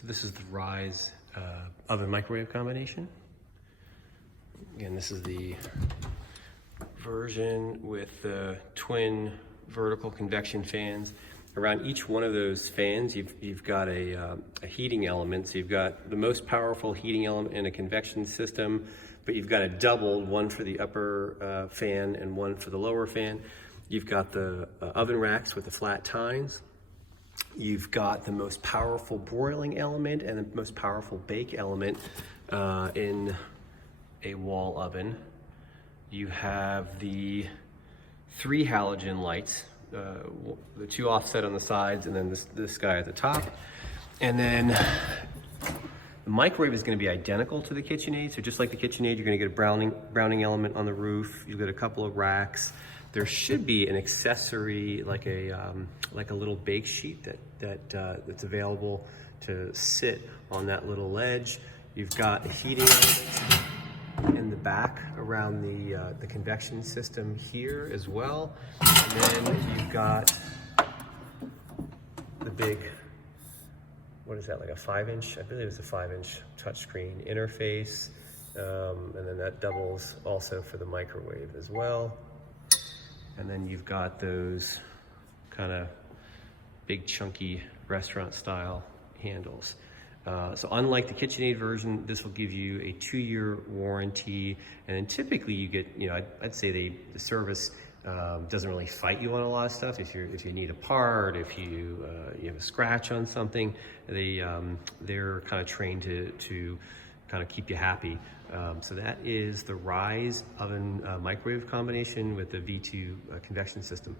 So this is the Rise oven microwave combination. Again, this is the version with the twin vertical convection fans. Around each one of those fans, you've got a heating element. So you've got the most powerful heating element in a convection system, but you've got a doubled, one for the upper fan and one for the lower fan. You've got the oven racks with the flat tines. You've got the most powerful broiling element and the most powerful bake element in a wall oven. You have the 3 halogen lights, the 2 offset on the sides, and then this guy at the top. And then the microwave is going to be identical to the KitchenAid. So just like the KitchenAid, you're going to get a browning element on the roof. You'll get a couple of racks. There should be an accessory like a little bake sheet that's available to sit on that little ledge. You've got a heating element in the back around the convection system here as well. And then you've got the big, what is that, like a 5-inch? I believe it's a 5-inch touchscreen interface. And then that doubles also for the microwave as well. And then you've got those kind of big chunky restaurant style handles. So unlike the KitchenAid version, this will give you a 2-year warranty. And then typically you get, I'd say the service doesn't really fight you on a lot of stuff. If you need a part, if you have a scratch on something, they're kind of trained to kind of keep you happy. So that is the Rise oven microwave combination with the V2 convection system.